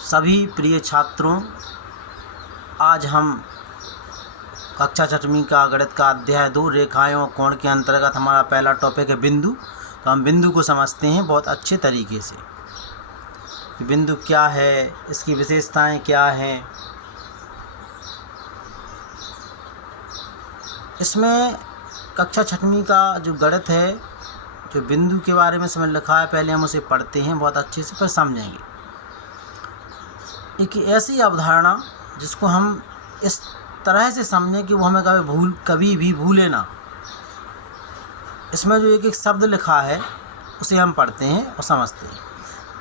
सभी प्रिय छात्रों, आज हम कक्षा 6वीं का गणित का अध्याय 2 रेखाएं और कोण के अंतर्गत हमारा पहला टॉपिक है बिंदु। तो हम बिंदु को समझते हैं बहुत अच्छे तरीके से कि बिंदु क्या है, इसकी विशेषताएं क्या हैं। इसमें कक्षा 6वीं का जो गणित है, जो बिंदु के बारे में इसमें लिखा है, पहले हम उसे पढ़ते हैं बहुत अच्छे से, फिर समझेंगे। एक ऐसी अवधारणा जिसको हम इस तरह से समझें कि वो हमें कभी भी भूले ना। इसमें जो एक एक शब्द लिखा है उसे हम पढ़ते हैं और समझते हैं।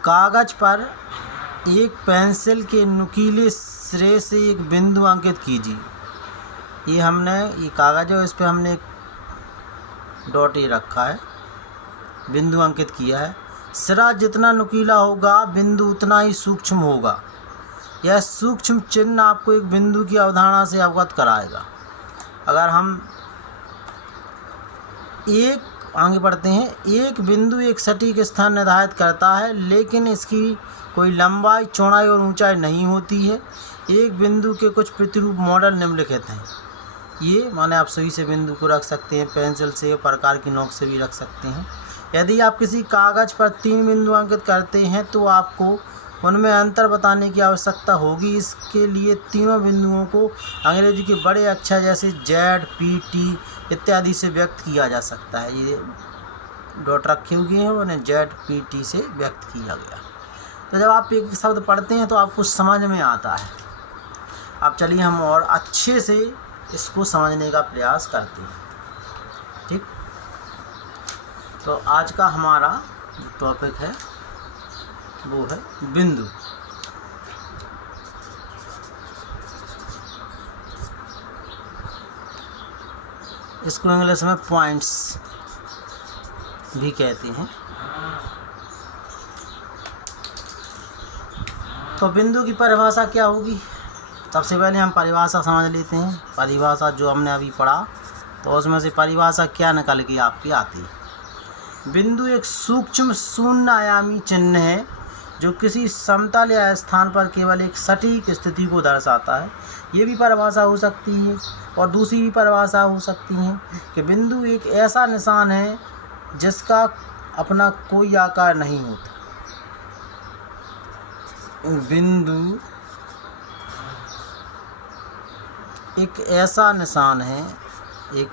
कागज़ पर एक पेंसिल के नुकीले सिरे से एक बिंदु अंकित कीजिए। ये कागज़ है, इस पर हमने एक डॉट ये रखा है, बिंदु अंकित किया है। सिरा जितना नुकीला होगा बिंदु उतना ही सूक्ष्म होगा। यह सूक्ष्म चिन्ह आपको एक बिंदु की अवधारणा से अवगत कराएगा। अगर हम आगे बढ़ते हैं, एक बिंदु एक सटीक स्थान निर्धारित करता है, लेकिन इसकी कोई लंबाई, चौड़ाई और ऊंचाई नहीं होती है। एक बिंदु के कुछ प्रतिरूप मॉडल निम्नलिखित हैं। ये माने आप सही से बिंदु को रख सकते हैं, पेंसिल से, प्रकार की नोक से भी रख सकते हैं। यदि आप किसी कागज़ पर 3 बिंदु अंकित करते हैं तो आपको उनमें अंतर बताने की आवश्यकता होगी। इसके लिए तीनों बिंदुओं को अंग्रेजी के बड़े अक्षर जैसे Z, P, T इत्यादि से व्यक्त किया जा सकता है। ये डॉट रखे हुए हैं, उन्हें Z, P, T से व्यक्त किया गया। तो जब आप एक शब्द पढ़ते हैं तो आपको समझ में आता है। अब चलिए हम और अच्छे से इसको समझने का प्रयास करते हैं। ठीक, तो आज का हमारा जो टॉपिक है वो है बिंदु। इसको इंग्लिश में पॉइंट्स भी कहते हैं। तो बिंदु की परिभाषा क्या होगी? सबसे पहले हम परिभाषा समझ लेते हैं। परिभाषा जो हमने अभी पढ़ा, तो उसमें से परिभाषा क्या निकल के आपकी आती है। बिंदु एक सूक्ष्म शून्य आयामी चिन्ह है जो किसी समतल या स्थान पर केवल एक सटीक स्थिति को दर्शाता है। ये भी परिभाषा हो सकती है और दूसरी भी परिभाषा हो सकती है कि बिंदु एक ऐसा निशान है जिसका अपना कोई आकार नहीं होता। बिंदु एक ऐसा निशान है, एक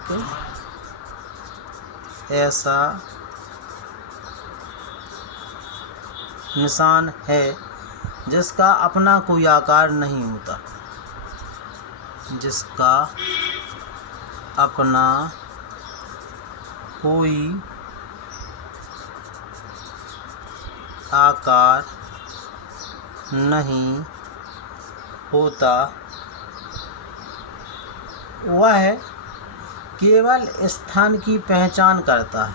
ऐसा निशान है जिसका अपना कोई आकार नहीं होता, जिसका अपना कोई आकार नहीं होता। वह केवल स्थान की पहचान करता है।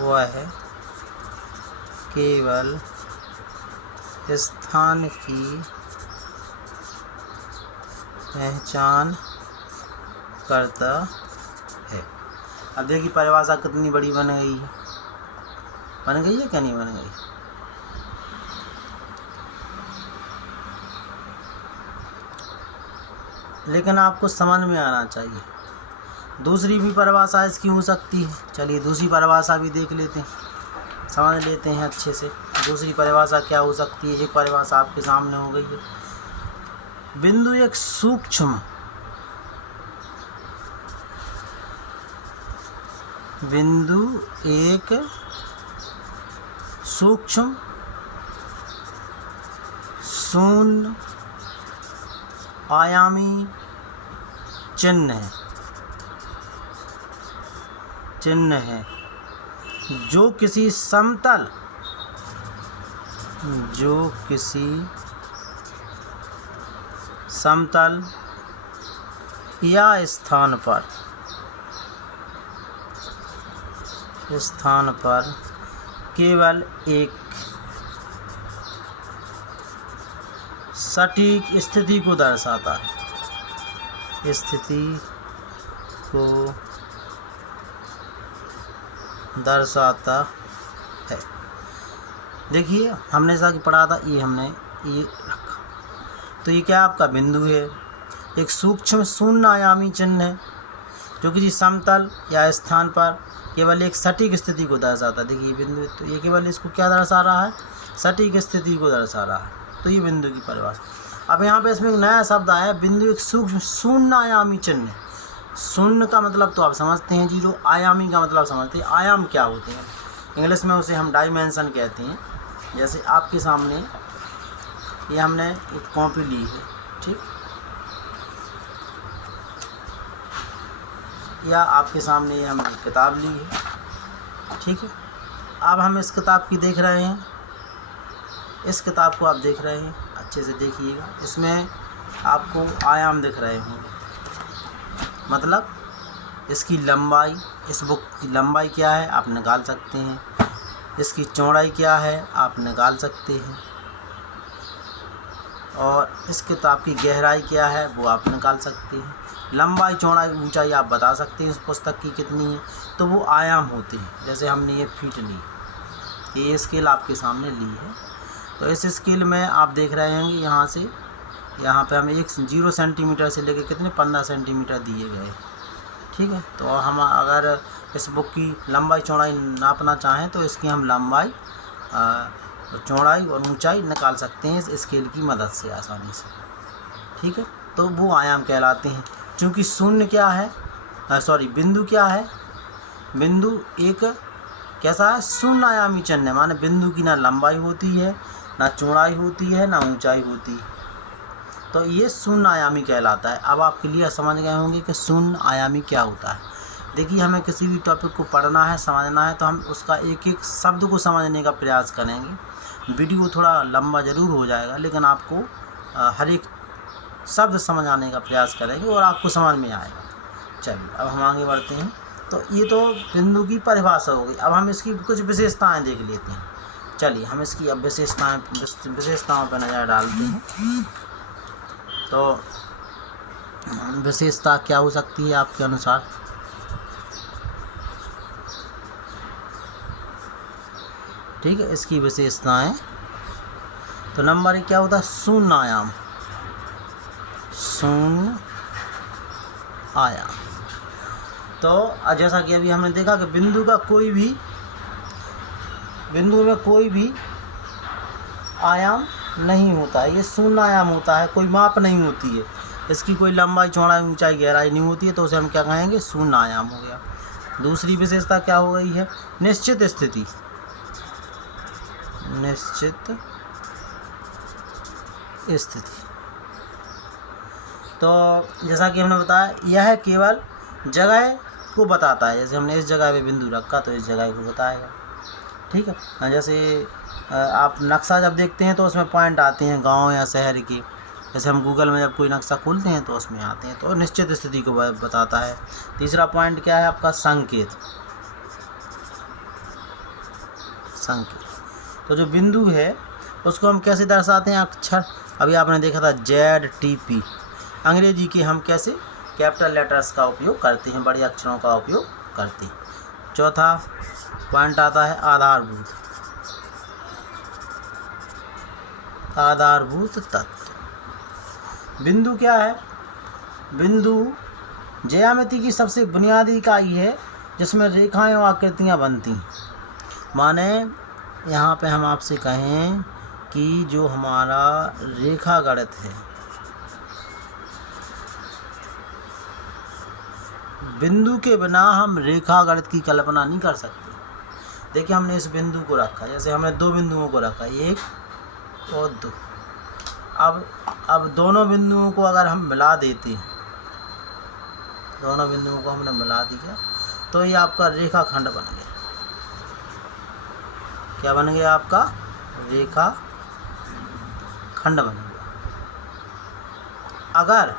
वह केवल स्थान की पहचान करता है। अब देखिए परिभाषा कितनी बड़ी बन गई है। बन गई है क्या नहीं बन गई? लेकिन आपको समझ में आना चाहिए। दूसरी भी परिभाषा इसकी हो सकती है। चलिए दूसरी परिभाषा भी देख लेते हैं, समझ लेते हैं अच्छे से। दूसरी परिभाषा क्या हो सकती है? एक परिभाषा आपके सामने हो गई है। बिंदु एक सूक्ष्म शून्य आयामी चिन्ह है जो किसी समतल या स्थान पर केवल एक सटीक स्थिति को दर्शाता है। देखिए हमने जैसा कि पढ़ा था, ये हमने ये रखा, तो ये क्या आपका बिंदु है। एक सूक्ष्म शून्य आयामी चिन्ह है जो किसी समतल या स्थान पर केवल एक सटीक स्थिति को दर्शाता है। देखिए ये बिंदु, तो ये केवल इसको क्या दर्शा रहा है, सटीक स्थिति को दर्शा रहा है। तो ये बिंदु की परिभाषा। अब यहाँ पे इसमें एक नया शब्द आया है, बिंदु एक सूक्ष्म शून्य आयामी चिन्ह है। शून्य का मतलब तो आप समझते हैं, जीरो। आयामी का मतलब समझते हैं। आयाम क्या होते हैं, इंग्लिश में उसे हम डायमेंशन कहते हैं। जैसे आपके सामने ये हमने एक कॉपी ली है, ठीक, या आपके सामने ये हमने एक किताब ली है, ठीक है। अब हम इस किताब की देख रहे हैं, इस किताब को आप देख रहे हैं, अच्छे से देखिएगा, इसमें आपको आयाम दिख रहे होंगे। मतलब इसकी लंबाई, इस बुक की लंबाई क्या है आप निकाल सकते हैं, इसकी चौड़ाई क्या है आप निकाल सकते हैं, और इस किताब की गहराई क्या है वो आप निकाल सकते हैं। लंबाई, चौड़ाई, ऊंचाई आप बता सकते हैं इस पुस्तक की कितनी है, तो वो आयाम होते हैं। जैसे हमने ये फीट ली, ये स्केल आपके सामने ली है, तो इस स्केल में आप देख रहे हैं कि यहाँ से यहाँ पे हमें 0 सेंटीमीटर से लेकर कितने 15 सेंटीमीटर दिए गए, ठीक है। तो हम अगर इस बुक की लंबाई चौड़ाई नापना चाहें तो इसकी हम लंबाई, चौड़ाई और ऊंचाई निकाल सकते हैं इस स्केल की मदद से आसानी से, ठीक है। तो वो आयाम कहलाते हैं। क्योंकि शून्य क्या है, बिंदु क्या है, बिंदु एक कैसा है, शून्य आयामी चिन्ह है। माने बिंदु की ना लंबाई होती है, ना चौड़ाई होती है, ना ऊंचाई होती है, तो ये शून्य आयामी कहलाता है। अब आप क्लियर समझ गए होंगे कि शून्य आयामी क्या होता है। देखिए हमें किसी भी टॉपिक को पढ़ना है, समझना है, तो हम उसका एक एक शब्द को समझने का प्रयास करेंगे। वीडियो थोड़ा लंबा ज़रूर हो जाएगा, लेकिन आपको हर एक शब्द समझ आने का प्रयास करेंगे और आपको समझ में आएगा। चलिए अब हम आगे बढ़ते हैं। तो ये तो बिंदु की परिभाषा हो गई। अब हम इसकी कुछ विशेषताएं देख लेते हैं। चलिए हम इसकी अब विशेषताओं पर नज़र डालते हैं। तो विशेषता क्या हो सकती है आपके अनुसार? ठीक है, इसकी विशेषताएं, तो नंबर 1 क्या होता है, शून्य आयाम। शून्य आयाम, तो जैसा कि अभी हमने देखा कि बिंदु में कोई भी आयाम नहीं होता है, ये शून्य आयाम होता है, कोई माप नहीं होती है, इसकी कोई लंबाई, चौड़ाई, ऊंचाई, गहराई नहीं होती है, तो उसे हम क्या कहेंगे, शून्य आयाम हो गया। दूसरी विशेषता क्या हो गई है, निश्चित स्थिति। निश्चित स्थिति, तो जैसा कि हमने बताया, यह केवल जगह को बताता है। जैसे हमने इस जगह पे बिंदु रखा तो इस जगह को बताएगा, ठीक है। जैसे आप नक्शा जब देखते हैं तो उसमें पॉइंट आते हैं गांव या शहर के, जैसे हम गूगल में जब कोई नक्शा खोलते हैं तो उसमें आते हैं, तो निश्चित स्थिति को बताता है। तीसरा पॉइंट क्या है आपका, संकेत। संकेत, तो जो बिंदु है उसको हम कैसे दर्शाते हैं, अक्षर। अभी आपने देखा था ZTP, अंग्रेजी के हम कैसे कैपिटल लेटर्स का उपयोग करते हैं, बड़े अक्षरों का उपयोग करते हैं। चौथा पॉइंट आता है आधारभूत। आधारभूत तत्व। बिंदु क्या है, बिंदु ज्यामिति की सबसे बुनियादी इकाई है जिसमें रेखाएं और आकृतियां बनती हैं। माने यहाँ पे हम आपसे कहें कि जो हमारा रेखा गणित है, बिंदु के बिना हम रेखा गणित की कल्पना नहीं कर सकते। देखिए हमने इस बिंदु को रखा, जैसे हमने दो बिंदुओं को रखा, 1 और 2। अब दोनों बिंदुओं को अगर हम मिला देते हैं, दोनों बिंदुओं को हमने मिला दिया तो ये आपका रेखाखंड बन गया। क्या बन गया आपका, रेखा खंड बन गया। अगर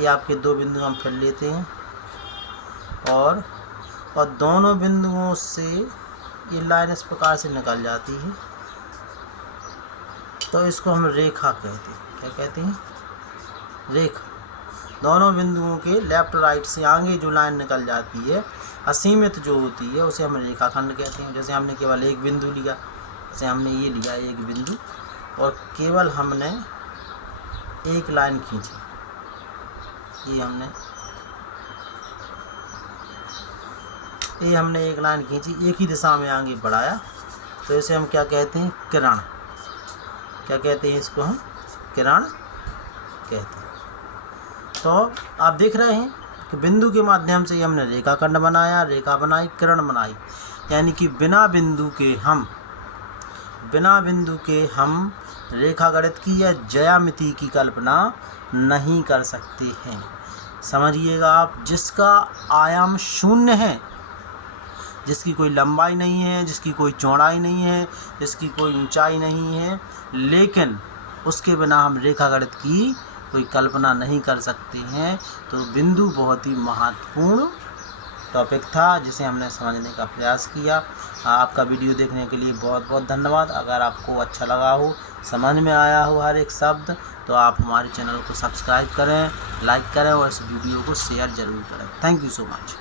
ये आपके दो बिंदु हम फिर लेते हैं और दोनों बिंदुओं से ये लाइन इस प्रकार से निकल जाती है, तो इसको हम रेखा कहते हैं। क्या कहते हैं, रेखा। दोनों बिंदुओं के लेफ्ट राइट से आगे जो लाइन निकल जाती है, असीमित जो होती है, उसे हम रेखाखंड कहते हैं। जैसे हमने केवल एक बिंदु लिया, जैसे हमने ये लिया एक बिंदु और केवल हमने एक लाइन खींची, ये हमने एक लाइन खींची, एक ही दिशा में आगे बढ़ाया, तो इसे हम क्या कहते हैं? किरण। क्या कहते हैं इसको? हम किरण कहते हैं। तो आप देख रहे हैं कि बिंदु के माध्यम से हमने रेखाखंड बनाया, रेखा बनाई, किरण बनाई, यानी कि बिना बिंदु के हम रेखा गणित की या ज्यामिति की कल्पना नहीं कर सकते हैं। समझिएगा आप, जिसका आयाम शून्य है, जिसकी कोई लंबाई नहीं है, जिसकी कोई चौड़ाई नहीं है, जिसकी कोई ऊंचाई नहीं है, लेकिन उसके बिना हम रेखा गणित की कोई कल्पना नहीं कर सकते हैं। तो बिंदु बहुत ही महत्वपूर्ण टॉपिक था जिसे हमने समझने का प्रयास किया। आपका वीडियो देखने के लिए बहुत बहुत धन्यवाद। अगर आपको अच्छा लगा हो, समझ में आया हो हर एक शब्द, तो आप हमारे चैनल को सब्सक्राइब करें, लाइक करें और इस वीडियो को शेयर ज़रूर करें। Thank you so much.